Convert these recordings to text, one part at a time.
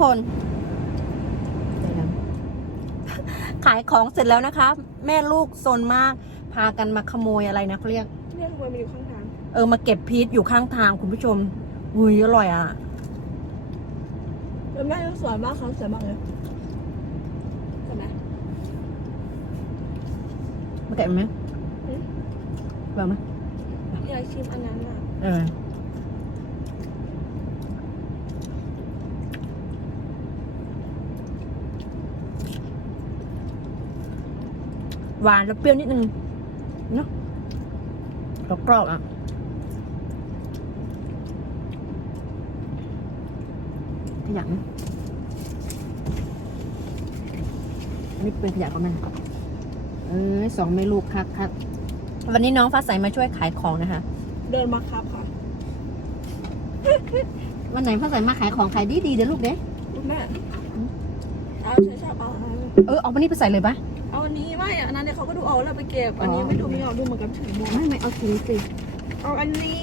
คนขายของเสร็จแล้วนะคะ แม่ลูกโซนมาก พากันมาขโมยอะไรนะเขาเรียกเนี่ยขโมยมาอยู่ข้างทางเออมาเก็บพีชอยู่ข้างทางคุณผู้ชมอุ้ยอร่อยอะแล้วแม่ก็สวยมากเขาสวยมากเลยใช่ไหมมาเก็บไหมแบบไหมอยากชิมอันนั้นอะเออ วานแล้วเปรี้ยวนิดนึงเนาะแล้วกรอบอะขยะนะอันนี้เป็นขยะก็แม่เออสองไม่ลูกคักคักวันนี้น้องฟ้าใสมาช่วยขายของนะคะ เดินมาครับค่ะ วันไหนฟ้าใสมาขายของขายดีดีๆเดี๋ยวลูกเด้คุณแม่เอาใช้ชอบเอาอันนั้นเออเอาวันนี้ไปใส่เลยปะ เอาอันนี้ไม่อันนั้นเนี่ยเขาก็ดูออกแล้วเราไปเก็บ อันนี้อ๋อไม่ดูไม่ออกดูเหมือนกับถือมวไม่ไม่เอาถุงสิเอาอันนี้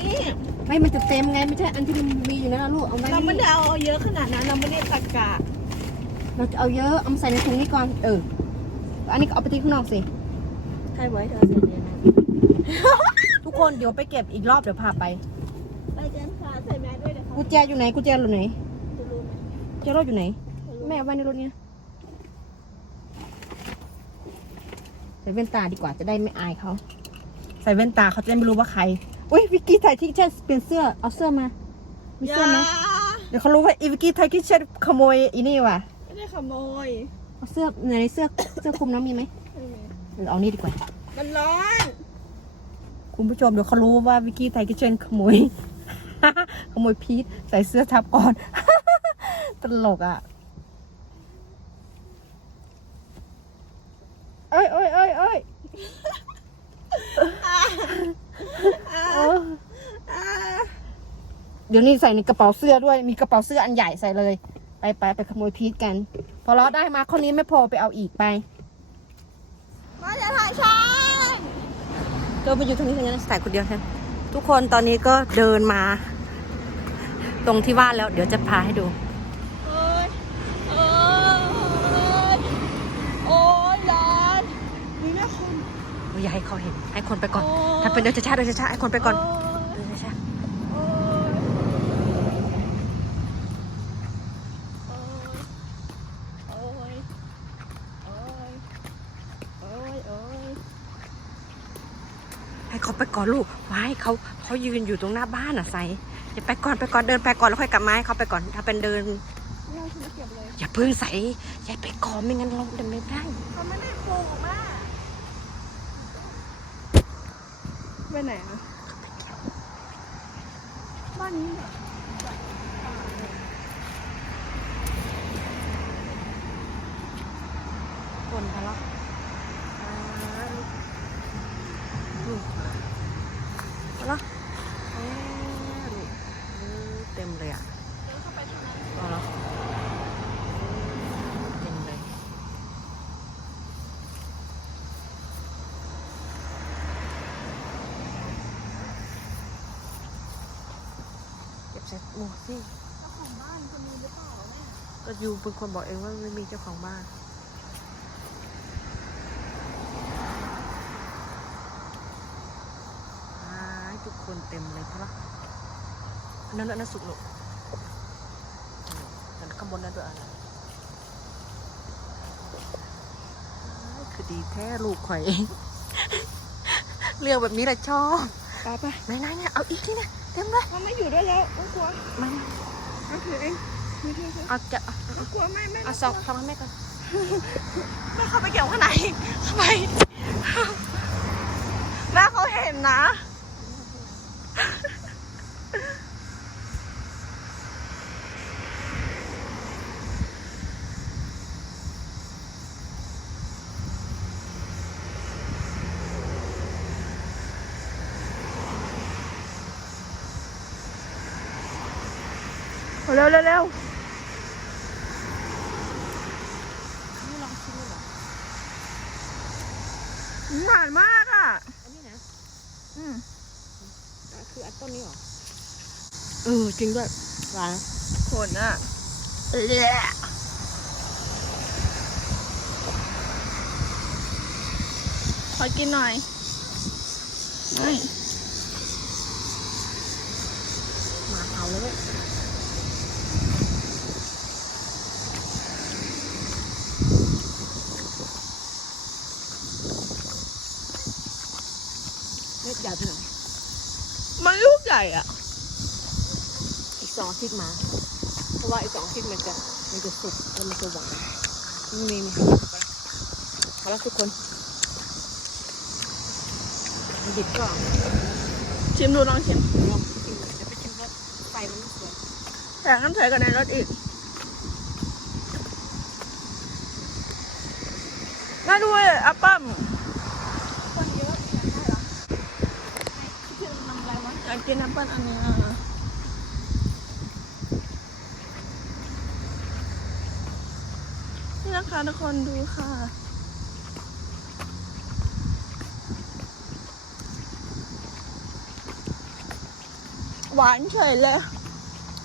ไม่มันจะเต็มไงไม่ใช่อันที่มันมีอยู่นะลูกเอาไว้เราไม่นี่ได้เอาเยอะขนาดนั้นเราไม่ได้ตะกะเราจะเอาเยอะเอามาใส่ในถุงนี้ก่อนเอออันนี้ก็เอาไปทิ้งข้างนอกสิใช่ไว้เธอเสร็จเนี่ยนะทุกคนเดี๋ยวไปเก็บอีกรอบเดี๋ยวพาไปไปเจนค่ะใส่แมสด้วยเดี๋ยวเขากุญแจอยู่ไหนกุญแจอยู่ไหนจะรู้ไหมกุญแจรถอยู่ไหน แม่เอาไว้ในรถเนี้ย ใส่แว่นตาดีกว่าจะได้ไม่อายเขาใส่แว่นตาเขาจะได้ไม่รู้ว่าใครอุ้ยวิกกี้ไทยที่เช่นเปลี่ยนเสื้อเอาเสื้อมามีอย่าเสื้อไหมเดี๋ยวเขารู้ว่าอีวิกกี้ไทยที่เช่นขโมยอีนี่ว่ะไม่ได้ขโมยเอาเสื้อในเสื้อเสื้อคลุมน้ำมีไหมไม่มีเออเอานี่ดีกว่ามันร้อนคุณผู้ชมเดี๋ยวเขารู้ว่าวิกกี้ไทยกิเชนขโมยขโมยพีทใส่เสื้อทับก่อน ตลกอะ อ้ยเอ้ยเอ้ยเอ้ยเอออ่าเดี๋ยวนี้ใส่ในกระเป๋าเสื้อด้วย มีกระเป๋าเสื้ออันใหญ่ใส่เลย ไปไปไปขโมยพีทกัน พอเราได้มาคนนี้ไม่พอไปเอาอีกไป มาจะถ่ายช้างเดินไปอยู่ตรงนี้ตรงนี้ใส่คนเดียวใช่ทุกคนตอนนี้ก็เดินมา ตรงที่ว่าแล้ว เดี๋ยวจะพาให้ดู เอ้ยเอ้ยโอ้ยร้อนมีแม่คน อย่าให้เขาเห็น ให้คนไปก่อนโอ้ยถ้าเป็นเดินช้าๆเดินช้าๆให้คนไปก่อนเดินช้าโอ้ยโอ้ยโอ้ยโอ้ยโอ้ยๆให้เขาไปก่อนลูกไว้เขาเขายืนอยู่ตรงหน้าบ้านอะใส่อย่าไปก่อนไปก่อนเดินไปก่อนแล้วค่อยกลับมาให้เขาไปก่อน ถ้าเป็นเดินไม่เอาชุดเก็บเลยอย่าเพิ่งใส่อย่าไปก่อนไม่งั้นเราเดินไม่ได้เขาไม่ได้ปลูกมา ไปไหนอะบ้านนี้เหรอ คนทะเลาะลูกทะเลาะเต็มเลยอะ เดินเข้าไปทางนั้น เอาละเต็มเลย เก็บใส่หมวกสิเจ้าของบ้านคนนี้หรือเปล่าแม่ก็ยูเป็นคนบอกเองว่าไม่มีเจ้าของบ้านอ้ายทุกคนเต็มเลยเพราะว่าอันนั้นอันนั้นสุกหนุกแต่ข้างบนนั้นด้วยอะไรอ้ายคือดีแท้ลูกข่อยเอง เรื่องแบบนี้แหละชอบไปไปไหนๆเนี่ยเอาอีกนี่เนี่ย เต็มเลยเขาไม่อยู่ด้วยแล้วไม่กลัวมาเอาถือเองไม่ถือเถอะเอาจะเอาไม่กลัวไม่ไม่เอาสองทำให้แม่ก่อนแม่เข้าไปเกี่ยวข้างในทำไมแม่เขาเห็นนะ เร็วเร็วเร็วนี่ลองชิมดูเหรอหวานมากอะ อันนี้นะอืมคืออันต้นนี้เหรอ เออจริงด้วยหวานผลอะแต่เละขอกินหน่อยนี่ หมาเห่าเลยเว้ยเม็ดใหญ่เท่าไหร่ มันลูกใหญ่อะ อีกสองอาทิตย์มา เพราะว่าอีกสองอาทิตย์มันจะมันจะสุกแล้วมันจะหวานมีมีมีพอแล้วทุกคนมันดิบก็ชิมดูลองชิมลองชิมเดี๋ยวไปชิมรสไฟมันไม่สวยแถมน้ำใส่กันในรถอีกน่าด้วยอัปปั้มคนเยอะอยากได้เหรอที่ทำอะไรวะอยากกินแอปเปิ้ลอันนี้ นี่นะคะทุกคนดูค่ะ หวานเฉยเลย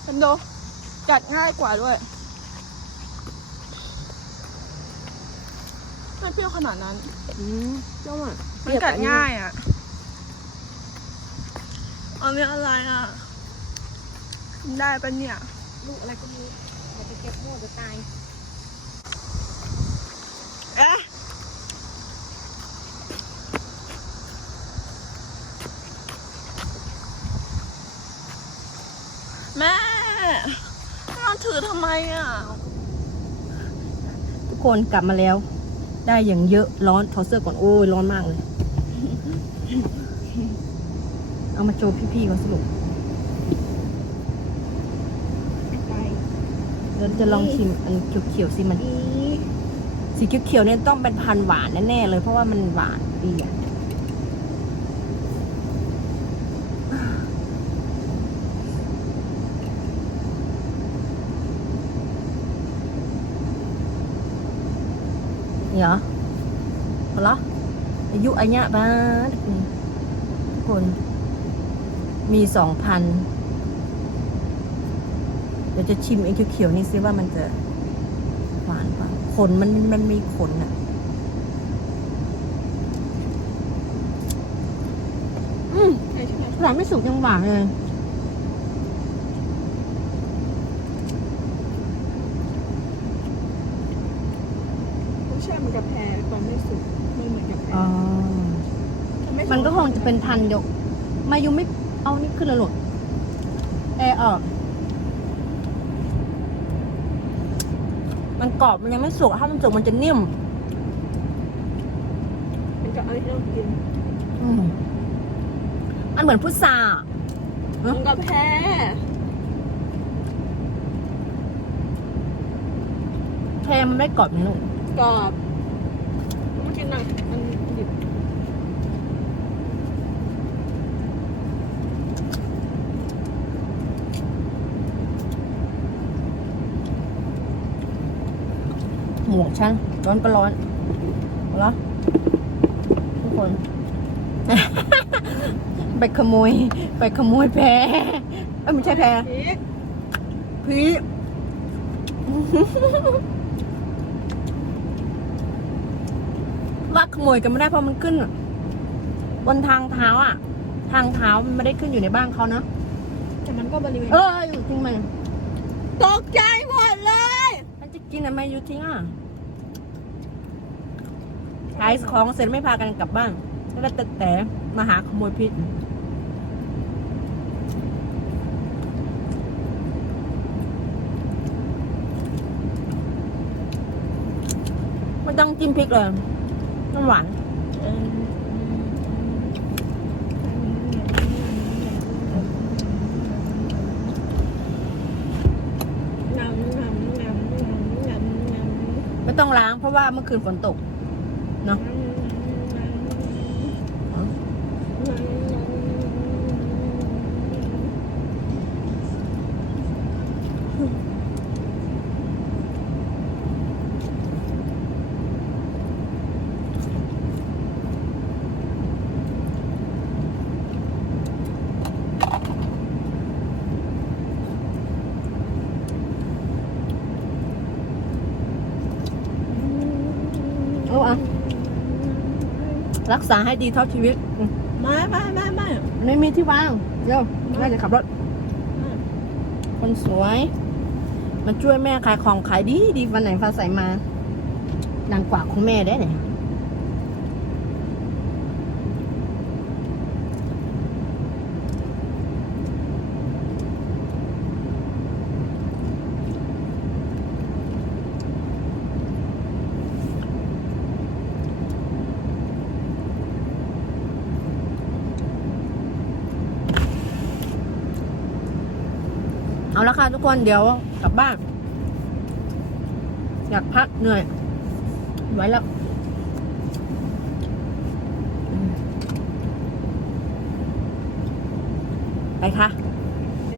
คันโดจัดง่ายกว่าด้วย ไม่เปรี้ยวขนาดนั้น อืมเจ้าอะมันกัดง่ายอะอันนี้อะไรอะกินได้ปะเนี่ย ลูกอะไรก็ไมีเราไปเก็บโม่จะตาย เอ๊ะแม่เราถือทำไมอะ ทุกคนกลับมาแล้ว ได้อย่างเยอะร้อนถอดเสื้อก่อนโอ้ยร้อนมากเลย เอามาโชว์พี่ๆเขาสรุปเดี๋ยวจะลองชิมอันเขียวๆสิมัน สีเขียวๆเนี่ยต้องเป็นพันหวานแน่ๆเลย เพราะว่ามันหวานดีอะเหรอพอละอายุอันเนี้ยบ้าทุกคน มีสองพันเดี๋ยวจะชิมไอ้เขียวๆนี่ซิว่ามันจะหวานกว่า นมันมันมีขนอะอืมหวานไม่สุกยังหวานเลยไม่ใช่มันกับแพรตอนไม่สุกมันเหมือนกับแพรอ๋อมันก็คงจะเป็นพันธุ์เดยวมายุไม่เอานี่ขึ้นเลยหรอกแอร์ออก มันกรอบมันยังไม่สุกถ้ามันสุกมันจะนิ่มมันกับอะไรที่เรากินอืมอันเหมือนพุทราอะมันกับแพรแค่มันไม่กรอบนะลูกกรอบมันกินหนังมันดิบ หมวกฉัน ร้อนก็ร้อนเอาละทุกคน ไปขโมย ไปขโมยแพรเอ้ยไม่ใช่แพรพริกพีว่าขโมยกันไม่ได้เพราะมันขึ้นบนทางเท้าอะ ทางเท้ามันไม่ได้ขึ้นอยู่ในบ้านเขาเนอะแต่มันก็บริเวณเอออยู่จริงมันตกใจหมดเลย มันจะกินอะไรอยู่ทิ้งอะ ขายของเสร็จไม่พากันกลับบ้านแล้วแต่แต่มาหาขโมยพิษไม่ต้องจิ้มพริกเลยน้ำหวานไม่ต้องล้างเพราะว่าเมื่อคืนฝนตก เรักษาให้ดีเท่าชีวิตอืมไม่ไม่ไม่ไม่ไม่มีที่วางเดี๋ยวแม่จะขับรถ คนสวย มาช่วยแม่ขายของขายดีดีวันไหนฟ้าใสมานางกว่าของแม่ได้เนี่ย เอาละค่ะทุกคนเดี๋ยวกลับบ้านอยากพักเหนื่อยไว้แล้วไปค่ะ